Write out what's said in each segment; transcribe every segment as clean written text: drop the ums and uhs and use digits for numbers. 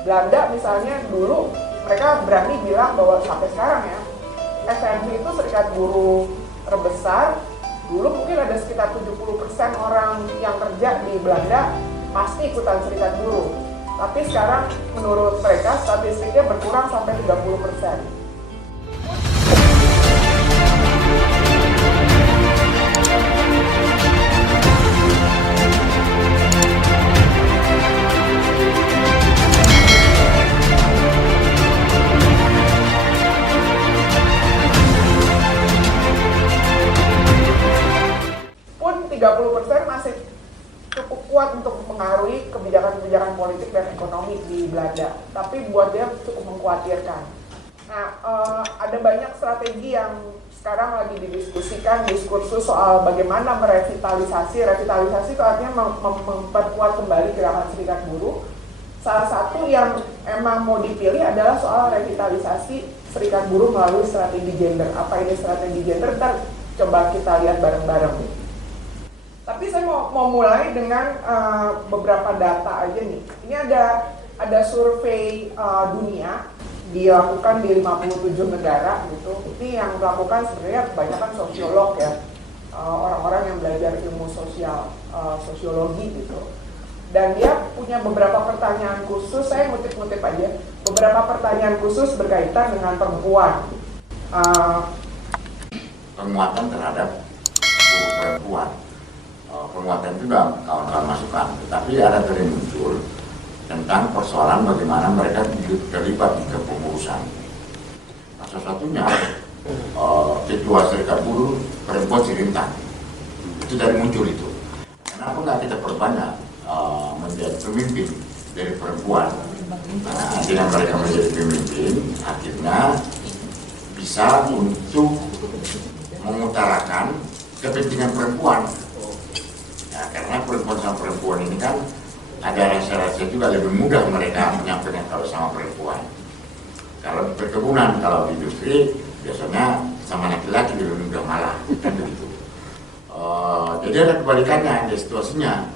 Belanda misalnya dulu mereka berani bilang bahwa sampai sekarang ya, FNB itu serikat buruh terbesar. Dulu mungkin ada sekitar 70% orang yang kerja di Belanda pasti ikutan serikat buruh. Tapi sekarang menurut mereka statistiknya berkurang sampai 30%. Pun 30% masih cukup kuat untuk mempengaruhi kebijakan-kebijakan politik dan ekonomi di Belanda. Tapi buat dia cukup mengkhawatirkan. Nah, ada banyak strategi yang sekarang lagi didiskusikan, diskursus soal bagaimana merevitalisasi. Revitalisasi itu artinya memperkuat kembali gerakan serikat buruh. Salah satu yang emang mau dipilih adalah soal revitalisasi serikat buruh melalui strategi gender. Apa ini strategi gender? Ntar coba kita lihat bareng-bareng. Tapi saya mau mulai dengan beberapa data aja nih. Ini ada survei dunia dilakukan di 57 negara gitu. Ini yang melakukan sebenarnya kebanyakan sosiolog ya, orang-orang yang belajar ilmu sosial, sosiologi gitu. Dan dia punya beberapa pertanyaan khusus, saya ngutip-ngutip aja. Beberapa pertanyaan khusus berkaitan dengan perempuan. Penguatan terhadap buruh perempuan. Penguatan itu sudah kawan-kawan masukkan, tetapi ada tadi muncul tentang persoalan bagaimana mereka terlibat di kepengurusan. Nah, salah satunya ketua serikat buruh perempuan Sirintang itu dari muncul itu. Kenapa nggak kita perbanyak menjadi pemimpin dari perempuan? Nah, dengan mereka menjadi pemimpin, akhirnya bisa untuk mengutarakan kepentingan perempuan. Nah, karena perempuan sama perempuan ini kan ada rasa-rasa juga lebih mudah mereka menyampaikan kalau sama perempuan. Kalau di perkebunan, kalau di industri biasanya sama laki-laki lebih mudah malah, kan begitu. Jadi ada kebalikannya ada situasinya.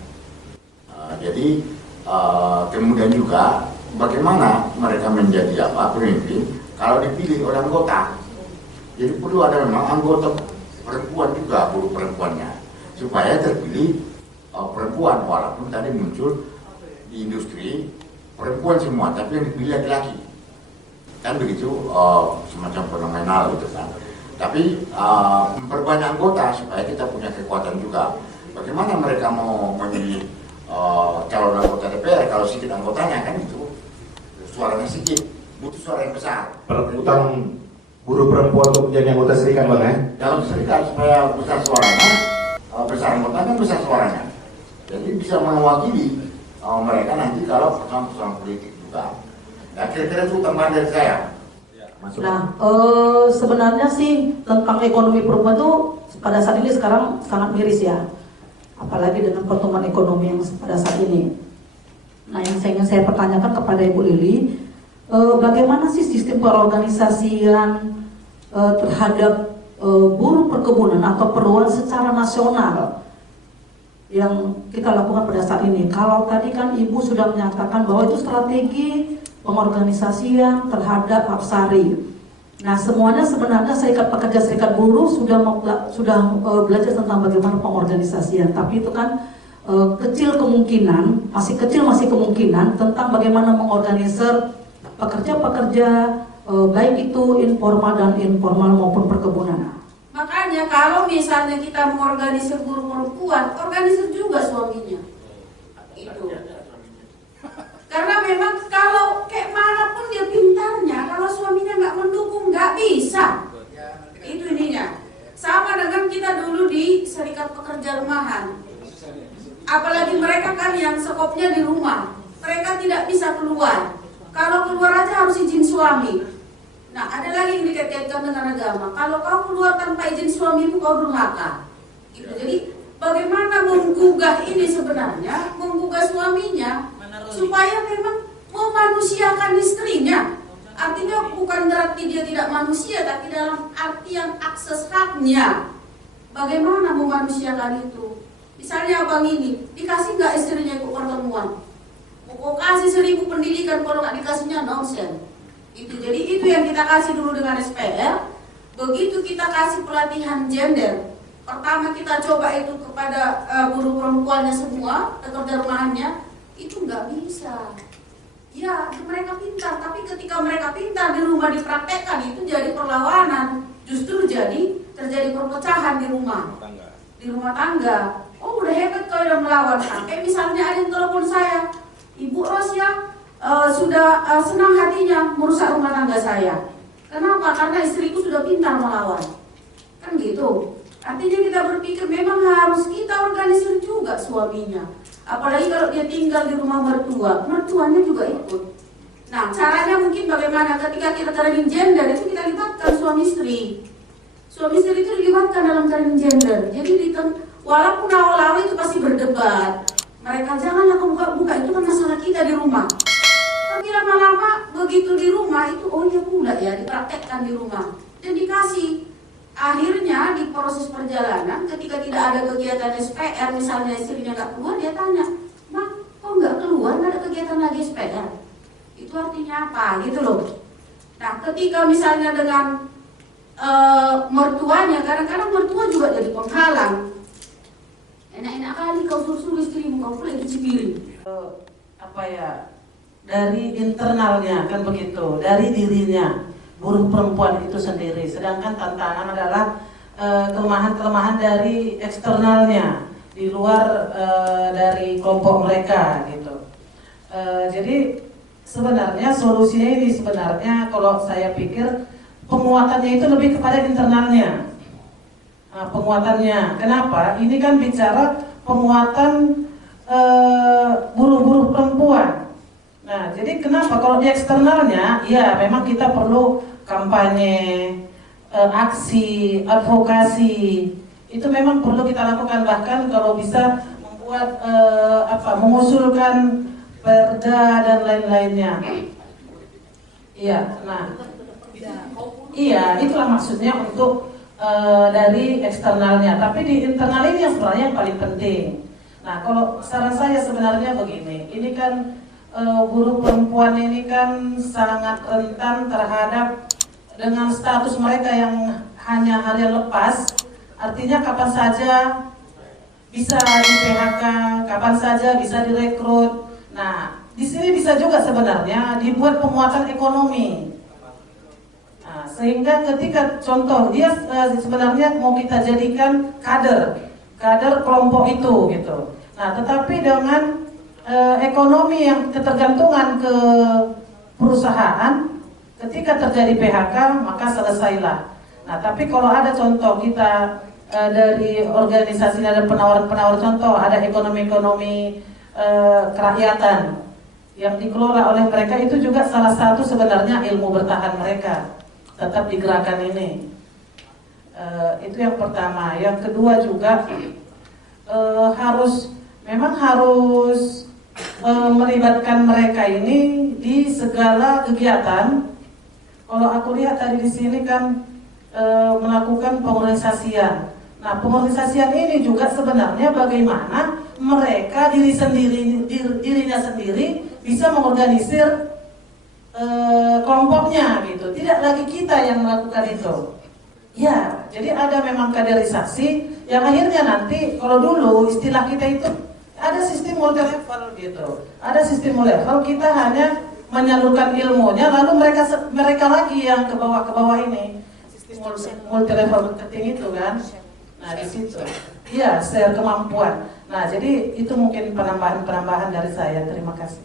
Kemudian juga bagaimana mereka menjadi pemimpin kalau dipilih oleh anggota. Jadi perlu ada memang anggota perempuan juga, buruh perempuannya, supaya terpilih perempuan, walaupun tadi muncul di industri perempuan semua, tapi yang dipilih laki-laki, kan begitu, semacam fenomenal gitu kan. Tapi memperbanyak anggota supaya kita punya kekuatan juga. Bagaimana mereka mau memilih calon anggota DPR kalau sedikit anggotanya, kan itu suaranya sedikit, butuh suara yang besar. Perebutan buruh perempuan untuk menjadi anggota serikat, Bang, ya? Dalam serikat supaya besar suaranya, besar anggotanya, besar suaranya. Jadi bisa mewakili mereka nanti kalau persoalan politik juga. Nah, kira-kira itu tambahan dari saya. Nah, sebenarnya sih tentang ekonomi perempuan itu pada saat ini sekarang sangat miris ya. Apalagi dengan pertumbuhan ekonomi yang pada saat ini. Nah, yang ingin saya pertanyakan kepada Ibu Lili, bagaimana sih sistem perorganisasian terhadap buruh perkebunan atau perluan secara nasional yang kita lakukan pada saat ini? Kalau tadi kan Ibu sudah menyatakan bahwa itu strategi pengorganisasian terhadap Hapsari. Nah, semuanya sebenarnya serikat pekerja, serikat buruh sudah belajar tentang bagaimana pengorganisasian, tapi itu kan masih kemungkinan tentang bagaimana mengorganisir pekerja-pekerja baik itu informal dan informal maupun perkebunan. Makanya kalau misalnya kita mengorganisir buruh perempuan, organisir juga suaminya. Itu. Karena memang kalau kayak manapun dia pintarnya, kalau suaminya nggak mendukung nggak bisa. Itu ininya. Sama dengan kita dulu di serikat pekerja rumahan. Apalagi mereka kan yang skopnya di rumah, mereka tidak bisa keluar. Kalau keluar aja harus izin suami. Nah, ada lagi yang dikaitkan dengan agama. Kalau kau keluar tanpa izin suamimu, kau durhaka. Gitu. Jadi, bagaimana menggugah ini sebenarnya, menggugah suaminya, supaya memang memanusiakan istrinya. Artinya bukan berarti dia tidak manusia, tapi dalam artian akses haknya. Bagaimana memanusiakan itu? Misalnya abang ini, dikasih nggak istrinya ikut pertemuan? Kok kasih 1000 pendidikan kalau nggak dikasihnya nonsen. Itu jadi itu yang kita kasih dulu dengan SPR. Begitu kita kasih pelatihan gender, pertama kita coba itu kepada buruh perempuannya semua, pekerja rumahannya, itu nggak bisa. Ya, mereka pintar, tapi ketika mereka pintar di rumah dipraktekkan itu jadi perlawanan, justru terjadi perpecahan di rumah tangga. Oh, udah hebat kau udah melawan. Sampai misalnya ada yang telepon saya, Ibu Rosya sudah senang hatinya merusak rumah tangga saya. Kenapa? Karena istriku sudah pintar melawan. Kan gitu. Artinya kita berpikir memang harus kita organisir juga suaminya. Apalagi kalau dia tinggal di rumah mertuanya juga ikut. Nah, caranya mungkin bagaimana ketika kita training gender itu kita libatkan suami istri. Suami istri itu dilibatkan dalam training gender. Jadi walaupun awal-awal itu pasti berdebat. Mereka janganlah buka-buka, itu kan masalah kita di rumah. Tapi lama-lama begitu di rumah itu, oh iya pula ya, dipraktekkan di rumah. Dan dikasih. Akhirnya di proses perjalanan ketika tidak ada kegiatan SPR, misalnya istrinya nggak keluar, dia tanya, "Ma, kok nggak keluar, nggak ada kegiatan lagi SPR?" Itu artinya apa gitu loh. Nah, ketika misalnya dengan mertuanya, kadang-kadang mertua juga jadi penghalang. Enak-enak kali kau suruh istrimu, kau pula cuci piring. Dari internalnya kan begitu, dari dirinya buruh perempuan itu sendiri. Sedangkan tantangan adalah kelemahan-kelemahan dari eksternalnya, di luar dari kelompok mereka gitu. Jadi sebenarnya solusinya ini sebenarnya kalau saya pikir penguatannya itu lebih kepada internalnya. Nah, penguatannya, kenapa? Ini kan bicara penguatan buruh-buruh perempuan. Nah, jadi kenapa? Kalau di eksternalnya, ya memang kita perlu kampanye, aksi, advokasi. Itu memang perlu kita lakukan, bahkan kalau bisa membuat mengusulkan perda dan lain-lainnya. Iya, nah, iya itulah maksudnya untuk dari eksternalnya. Tapi di internal ini yang sebenarnya yang paling penting. Nah, kalau saran saya sebenarnya begini, ini kan buruh perempuan ini kan sangat rentan terhadap dengan status mereka yang hanya harian lepas, artinya kapan saja bisa di PHK, kapan saja bisa direkrut. Nah, di sini bisa juga sebenarnya dibuat penguatan ekonomi. Nah, sehingga ketika contoh dia sebenarnya mau kita jadikan kader kelompok itu gitu. Nah, tetapi dengan ekonomi yang ketergantungan ke perusahaan, ketika terjadi PHK maka selesailah. Nah, tapi kalau ada contoh kita dari organisasi ada penawar-penawar contoh, ada ekonomi kerakyatan yang dikelola oleh mereka, itu juga salah satu sebenarnya ilmu bertahan mereka tetap di gerakan ini. Itu yang pertama. Yang kedua juga harus melibatkan mereka ini di segala kegiatan. Kalau aku lihat tadi di sini kan melakukan pengorganisasian. Nah, pengorganisasian ini juga sebenarnya bagaimana mereka dirinya sendiri bisa mengorganisir kelompoknya gitu. Tidak lagi kita yang melakukan itu. Ya, jadi ada memang kaderisasi yang akhirnya nanti kalau dulu istilah kita itu ada sistem multi level gitu. Ada sistem multi level, kita hanya menyalurkan ilmunya, lalu mereka lagi yang ke bawah ini. Sistem multi level marketing itu kan. Nah, di situ. Iya, share kemampuan. Nah, jadi itu mungkin penambahan dari saya. Terima kasih.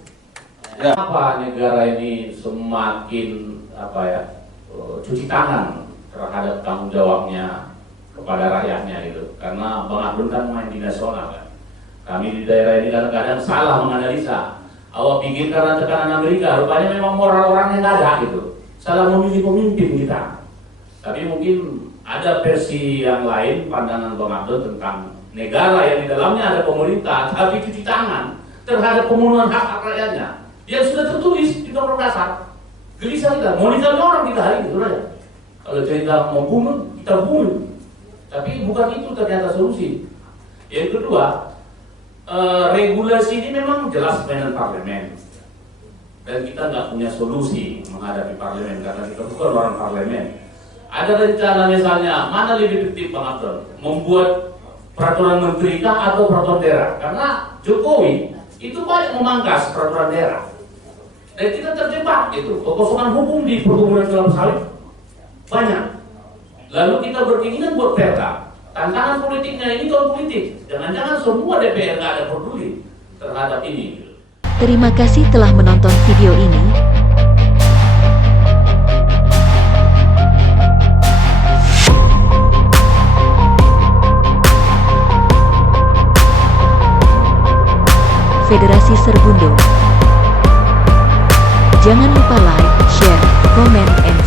Kenapa negara ini semakin cuci tangan terhadap tanggung jawabnya kepada rakyatnya gitu? Karena Bang Abdul kan main di nasional kan. Kami di daerah ini kadang-kadang salah menganalisa. Awak pikir karena tekanan Amerika, rupanya memang moral orangnya nggak ada gitu. Salah memilih pemimpin kita. Tapi mungkin ada versi yang lain pandangan Bang Abdul tentang negara yang di dalamnya ada pemerintah tapi cuci tangan terhadap pemenuhan hak rakyatnya. Yang sudah tertulis di Undang-Undang Dasar. Gelisah kita, mau dikalahkan orang kita hari ini, saudara. Kalau cerita mau bunuh, kita bunuh. Tapi bukan itu ternyata solusi. Yang kedua, regulasi ini memang jelas mainan parlemen, dan kita nggak punya solusi menghadapi parlemen karena kita bukan orang parlemen. Ada rencana misalnya, mana lebih efektif Bang Abdul? Membuat peraturan menteri kah atau peraturan daerah? Karena Jokowi itu banyak memangkas peraturan daerah. Dan kita terjebak gitu, kekosongan hukum di perkebunan kelapa sawit banyak. Lalu kita berkeinginan buat perda. Tantangan politiknya ini tahun politik. Jangan-jangan semua DPR nggak ada peduli terhadap ini. Terima kasih telah menonton video ini. Federasi Serbundo. Jangan lupa like, share, komen, and